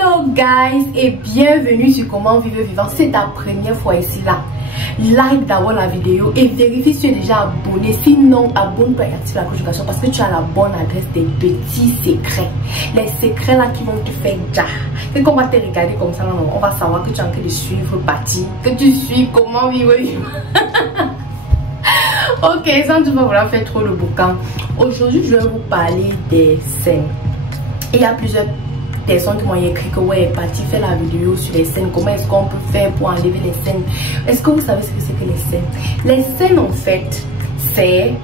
Hello guys et bienvenue sur Comment Vivre Vivant. C'est ta première fois ici là. Like d'abord la vidéo et vérifie si tu es déjà abonné. Sinon, abonne-toi et active la notification parce que tu as la bonne adresse des petits secrets. Les secrets là qui vont te faire ja. Et qu'on va te regarder comme ça, on va savoir que tu es en train de suivre Patty, que tu suis Comment Vivre Vivant. Ok, sans tu vas vouloir faire trop le boucan. Aujourd'hui, je vais vous parler des scènes. Et il y a plusieurs personnes qui m'ont écrit que ouais, Patty fait la vidéo sur les scènes. Comment est-ce qu'on peut faire pour enlever les scènes? Est-ce que vous savez ce que c'est que les scènes? Les scènes en fait, c'est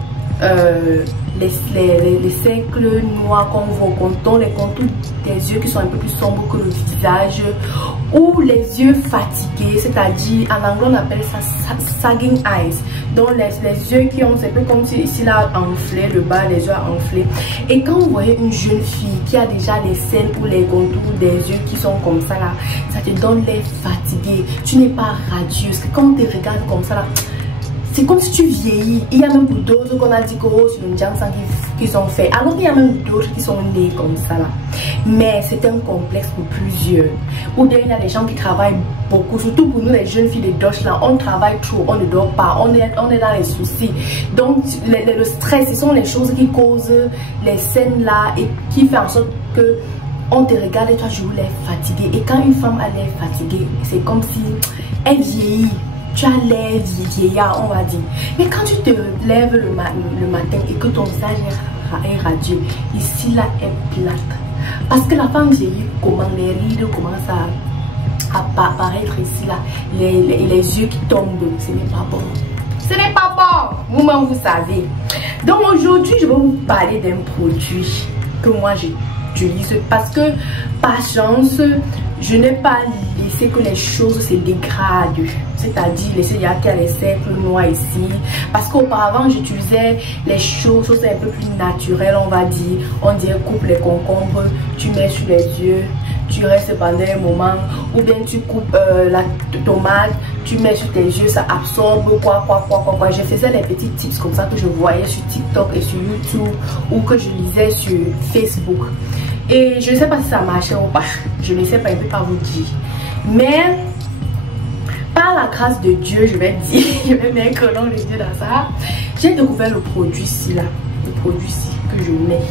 les cercles noirs qu'on voit au contour, les contours des yeux qui sont un peu plus sombres que le visage, ou les yeux fatigués, c'est-à-dire en anglais on appelle ça sagging eyes. Donc les yeux qui ont, c'est un peu comme si ici là enflé, le bas des yeux enflés. Et quand vous voyez une jeune fille qui a déjà les scènes ou les contours des yeux qui sont comme ça là, ça te donne l'air fatigué, tu n'es pas radieuse. Quand on te regarde comme ça là, c'est comme si tu vieillis. Il y a même d'autres qu'on a dit que oh, c'est une Janssen qu'ils ont fait. Alors qu'il y a même d'autres qui sont nés comme ça là. Mais c'est un complexe pour plusieurs. Ou bien il y a des gens qui travaillent beaucoup. Surtout pour nous les jeunes filles de Doche là. On travaille trop, on ne dort pas, on est dans les soucis. Donc le stress, ce sont les choses qui causent les scènes là et qui fait en sorte que on te regarde et toi tu l'air fatiguée. Et quand une femme a l'air fatiguée, c'est comme si elle vieillit. Tu as l'air vieillard, on va dire. Mais quand tu te lèves le matin et que ton visage est radieux, ici là est plate. Parce que la femme vieillit, comment les rides commencent à apparaître ici là, les yeux qui tombent, ce n'est pas bon. Ce n'est pas bon, vous-même vous savez. Donc aujourd'hui, je vais vous parler d'un produit que moi j'utilise parce que par chance, je n'ai pas laissé que les choses se dégradent. C'est-à-dire laisser les cercles noirs ici. Parce qu'auparavant, j'utilisais les choses un peu plus naturelles, on va dire. On dirait coupe les concombres, tu mets sur les yeux, tu restes pendant un moment. Ou bien tu coupes la tomate, tu mets sur tes yeux, ça absorbe quoi. Je faisais les petits tips comme ça que je voyais sur TikTok et sur YouTube ou que je lisais sur Facebook. Et je ne sais pas si ça marchait ou pas. Je ne sais pas, je ne peux pas vous dire. Mais par la grâce de Dieu, je vais dire, je vais mettre dans les yeux dans ça. J'ai découvert le produit-ci là. Le produit-ci que je mets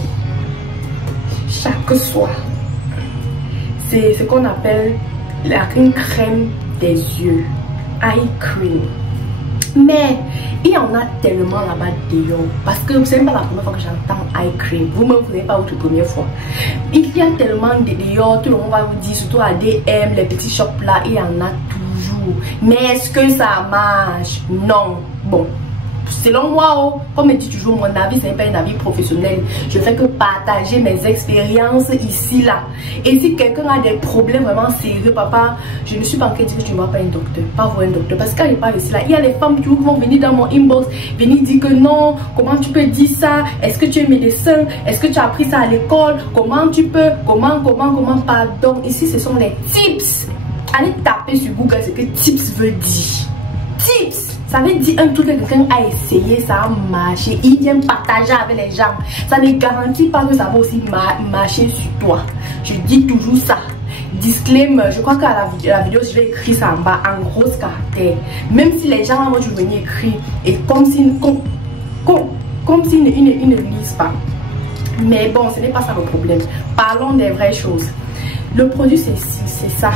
chaque soir. C'est ce qu'on appelle une crème des yeux. Eye cream. Mais il y en a tellement là-bas dehors. Parce que c'est même pas la première fois que j'entends eye cream. Vous-même, vous n'êtes pas votre première fois. Il y a tellement de dehors. Tout le monde va vous dire, surtout à DM, les petits shops là, il y en a toujours. Mais est-ce que ça marche? Non. Bon. Selon moi, comme je dis toujours, mon avis, c'est pas un avis professionnel. Je fais que partager mes expériences ici, là. Et si quelqu'un a des problèmes vraiment sérieux, papa, je ne suis pas en train de dire que tu ne vas pas un docteur. Pas voir un docteur. Parce que quand je parle ici, là, il y a des femmes qui vont venir dans mon inbox, venir dire que non, comment tu peux dire ça? Est-ce que tu es médecin? Est-ce que tu as appris ça à l'école? Comment tu peux? Comment? Pardon. Ici, ce sont les tips. Allez taper sur Google ce que tips veut dire. Tips! Ça veut dire un truc que quelqu'un a essayé, ça a marché, il vient partager avec les gens. Ça ne garantit pas que ça va aussi marcher sur toi. Je dis toujours ça. Disclaimer, je crois qu'à la vidéo, je vais écrire ça en bas, en gros caractère. Même si les gens vont venir écrire, et comme s'ils ne lisent pas. Mais bon, ce n'est pas ça le problème. Parlons des vraies choses. Le produit, c'est ça.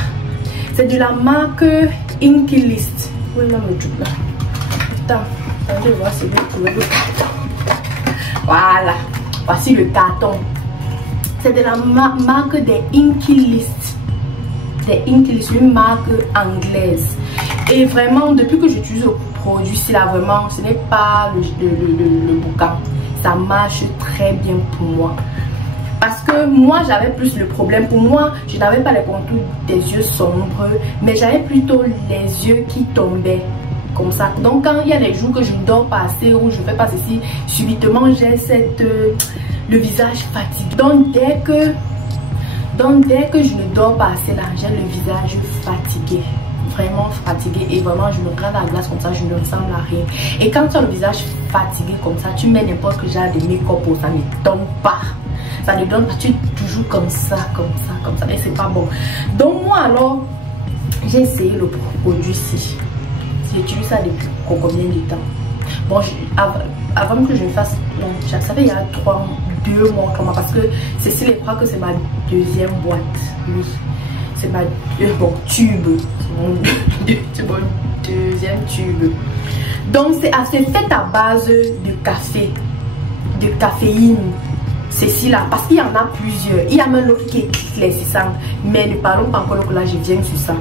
C'est de la marque Inky List. Où est là le truc là? Attendez, voici le carton. Voilà, voici le carton. C'est de la marque des Inky List. Des Inky List, une marque anglaise. Et vraiment, depuis que j'utilise le produit, c'est là vraiment, ce n'est pas le boucan. Ça marche très bien pour moi. Parce que moi, j'avais plus le problème. Pour moi, je n'avais pas les contours des yeux sombres, mais j'avais plutôt les yeux qui tombaient. Comme ça. Donc quand il y a des jours que je ne dors pas assez ou je fais pas ceci, subitement j'ai le visage fatigué. Donc dès que je ne dors pas assez là, j'ai le visage fatigué, vraiment fatigué, et vraiment je me regarde à la glace comme ça, je ne ressemble à rien. Et quand tu as le visage fatigué comme ça, tu mets n'importe quel genre de make-up, ça ne tombe pas. ça ne donne pas, tu es toujours comme ça, et c'est pas bon. Donc moi alors, j'ai essayé le produit-ci. J'utilise ça depuis combien de temps? Bon, avant que je le fasse, non, ça fait il y a 2 mois, parce que Cécile croit que c'est ma deuxième boîte. Oui, c'est ma tube. C'est mon deuxième tube. Donc c'est fait à base de café, de caféine. Ceci là, parce qu'il y en a plusieurs. Il y a même l'autre qui est éclaircissant, mais ne parlons pas encore que là je viens sur ça.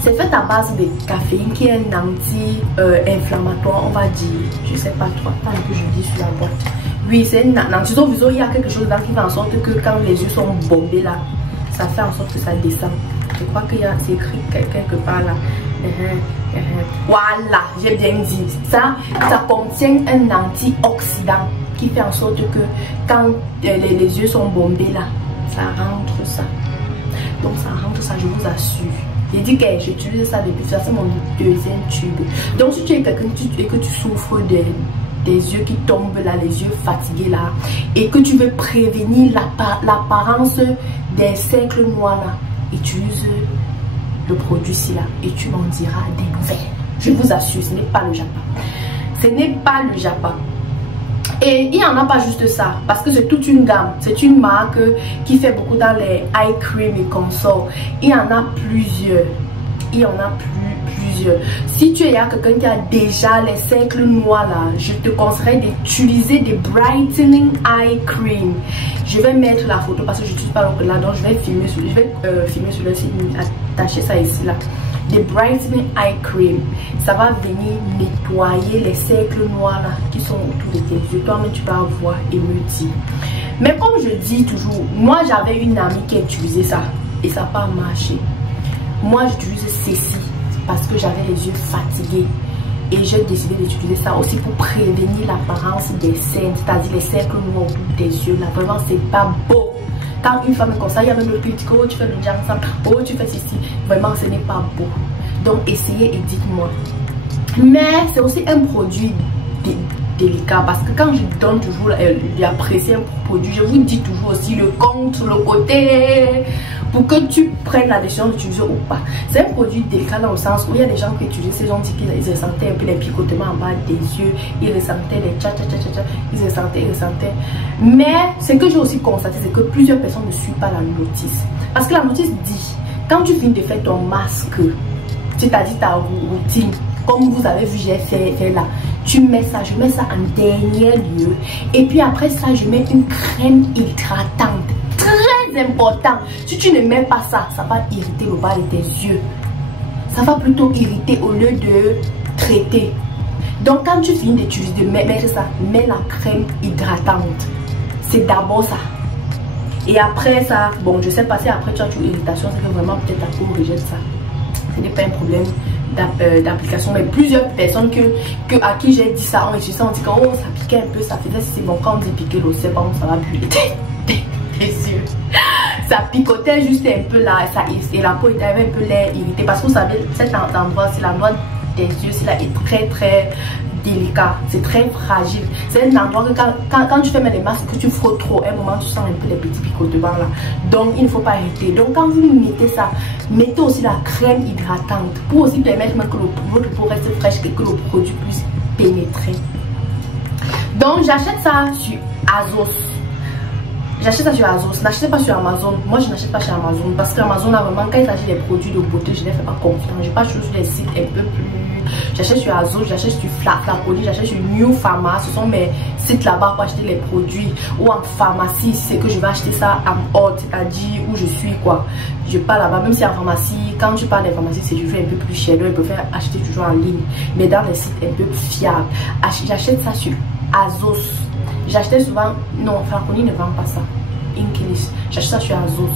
C'est fait à base de caféine qui est un anti-inflammatoire, on va dire. Je sais pas trop, tant que je dis sur la boîte. Oui, c'est un anti-visuel. Il y a quelque chose dedans qui fait en sorte que quand les yeux sont bombés là, ça fait en sorte que ça descend. Je crois qu'il y a, c'est écrit quelque part là. Voilà, j'ai bien dit. Ça contient un antioxydant qui fait en sorte que quand les yeux sont bombés là, ça rentre ça. Donc ça rentre ça, je vous assure. J'ai dit que j'utilise ça depuis ça, c'est mon deuxième tube. Donc si tu es quelqu'un et que tu souffres des yeux qui tombent là, les yeux fatigués là, et que tu veux prévenir l'apparence des cercles noirs là, utilise le produit-ci là et tu m'en diras des nouvelles. Je vous assure, ce n'est pas le Japon. Ce n'est pas le Japon. Et il n'y en a pas juste ça, parce que c'est toute une gamme. C'est une marque qui fait beaucoup dans les eye cream et consorts. Il y en a plusieurs. Il y en a plusieurs. Si tu es quelqu'un qui a déjà les cercles noirs là, je te conseillerais d'utiliser des brightening eye cream. Je vais mettre la photo parce que je n'utilise pas l'autre là, donc je vais filmer sur le site, attacher ça ici là. Des brightening eye cream, ça va venir nettoyer les cercles noirs là, qui sont autour de tes yeux. Toi-même tu vas voir et me dire. Mais comme je dis toujours, moi j'avais une amie qui a utilisé ça et ça n'a pas marché. Moi j'utilise ceci parce que j'avais les yeux fatigués et j'ai décidé d'utiliser ça aussi pour prévenir l'apparence des cernes, c'est-à-dire les cercles noirs autour des yeux là. Vraiment c'est pas beau. Quand une femme est comme ça, il y a même le qui dit que oh, tu fais le dia ensemble, oh tu fais ceci. Vraiment ce n'est pas beau. Donc essayez et dites-moi. Mais c'est aussi un produit délicat parce que quand je donne toujours d'apprécier un produit, je vous dis toujours aussi le contre, le côté pour que tu prennes la décision d'utiliser ou pas. C'est un produit délicat dans le sens où il y a des gens qui utilisent, ces gens dit qu'ils ressentaient un peu les picotements en bas des yeux, ils ressentaient les ils ressentaient. Mais ce que j'ai aussi constaté, c'est que plusieurs personnes ne suivent pas la notice. Parce que la notice dit, quand tu finis de faire ton masque, c'est-à-dire ta routine, comme vous avez vu, j'ai fait là. Tu mets ça, je mets ça en dernier lieu. Et puis après ça, je mets une crème hydratante. Très important. Si tu ne mets pas ça, ça va irriter le bas de tes yeux. Ça va plutôt irriter au lieu de traiter. Donc quand tu finis d'utiliser, de mettre ça, mets la crème hydratante. C'est d'abord ça. Et après ça, bon, je sais pas si après tu as une irritation, c'est que vraiment peut-être ta peau rejette ça. Ce n'est pas un problème d'application, mais plusieurs personnes à qui j'ai dit ça, on utilisé ça, on dit que oh, ça piquait un peu, ça faisait c'est bon. Quand on dit piquer le c'est bon, ça va plus les yeux. Ça picotait juste un peu là, et la peau était un peu l'air irritée parce que vous savez, cet endroit, c'est l'endroit des yeux, c'est là, est très très délicat, c'est très fragile. C'est un endroit que quand tu fais les masques, que tu frottes trop, à un moment tu sens un peu les petits picotements là. Donc il ne faut pas irriter. Donc quand vous mettez ça, mettez aussi la crème hydratante pour aussi permettre que votre peau reste fraîche et que le produit puisse pénétrer. Donc j'achète ça sur Azos. J'achète ça sur Azos, n'achetez pas sur Amazon. Moi je n'achète pas chez Amazon parce qu'Amazon a vraiment, quand il s'agit des produits de beauté, je ne les fais pas confiance. Je passe sur les sites un peu plus. J'achète sur Azos, j'achète sur Flaconi, j'achète sur New Pharma. Ce sont mes sites là-bas pour acheter les produits. Ou en pharmacie, c'est que je vais acheter ça en hôte, c'est-à-dire où je suis quoi. Je pars là-bas, même si en pharmacie, quand tu parles des pharmacies, c'est toujours un peu plus cher. Donc ils préfèrent acheter toujours en ligne. Mais dans les sites un peu plus fiables, j'achète ça sur Azos. J'achetais souvent, non, Flaconi ne vend pas ça. Inkilis, j'achète ça sur Azos.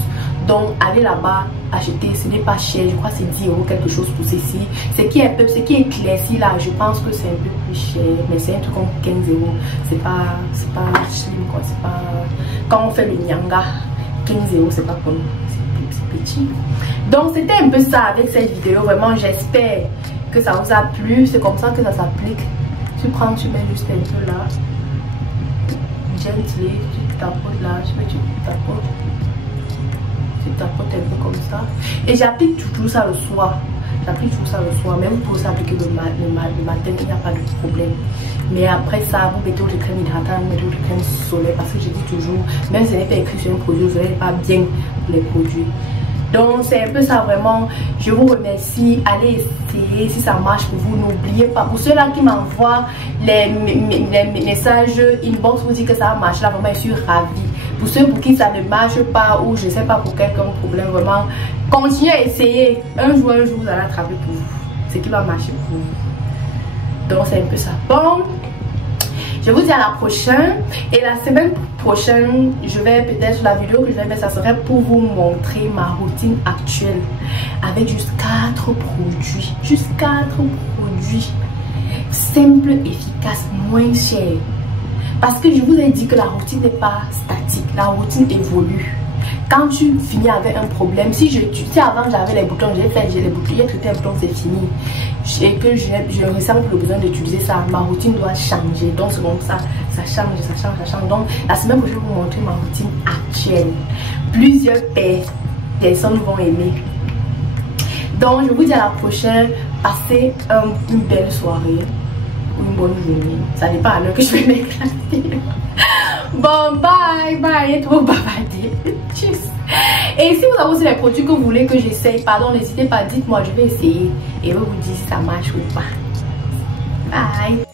Donc allez là-bas, acheter, ce n'est pas cher, je crois que c'est 10 € quelque chose pour ceci. Ce qui est éclairci là, je pense que c'est un peu plus cher, mais c'est un truc comme 15 €. C'est pas slim quoi, c'est pas. Quand on fait le nyanga, 15 €, c'est pas comme, c'est petit. Donc c'était un peu ça avec cette vidéo, vraiment j'espère que ça vous a plu, c'est comme ça que ça s'applique. Tu prends, tu mets juste un peu là. gently, tu tapotes là, je veux que tu tapotes. Tu tapotes un peu comme ça. Et j'applique toujours ça le soir. J'applique toujours ça le soir. Mais vous pouvez s'appliquer le matin, il n'y a pas de problème. Mais après ça, vous mettez votre crème hydratante, vous mettez votre crème solaire. Parce que je dis toujours, même si ce n'est pas écrit sur un produit, vous n'allez pas bien les produits. Donc c'est un peu ça vraiment. Je vous remercie. Allez essayer si ça marche pour vous. N'oubliez pas. Pour ceux-là qui m'envoient les messages inbox vous dire que ça a marché, là vraiment je suis ravie. Pour ceux pour qui ça ne marche pas ou je ne sais pas pour quel problème, vraiment continuez à essayer. Un jour vous allez attraper pour vous ce qui va marcher pour vous. Donc c'est un peu ça. Bon, je vous dis à la prochaine. Et la semaine prochaine, je vais peut-être, la vidéo que je vais faire, ça serait pour vous montrer ma routine actuelle. Avec juste 4 produits. Juste 4 produits. Simples, efficaces, moins chers. Parce que je vous ai dit que la routine n'est pas statique. La routine évolue. Quand tu finis avec un problème, si avant j'avais les boutons, j'ai les boutons, j'ai traité les boutons, c'est fini. Et que je ressens le besoin d'utiliser ça, ma routine doit changer. Donc c'est comme ça, ça change. Donc la semaine prochaine, je vais vous montrer ma routine actuelle. Plusieurs personnes vont aimer. Donc je vous dis à la prochaine. Passez une belle soirée ou une bonne journée. Ça dépend à l'heure que je vais m'éclater. Bon, bye, et trop bavardé. Tchuss. Et si vous avez aussi les produits que vous voulez que j'essaye, pardon, n'hésitez pas, dites-moi, je vais essayer et je vais vous dire si ça marche ou pas. Bye.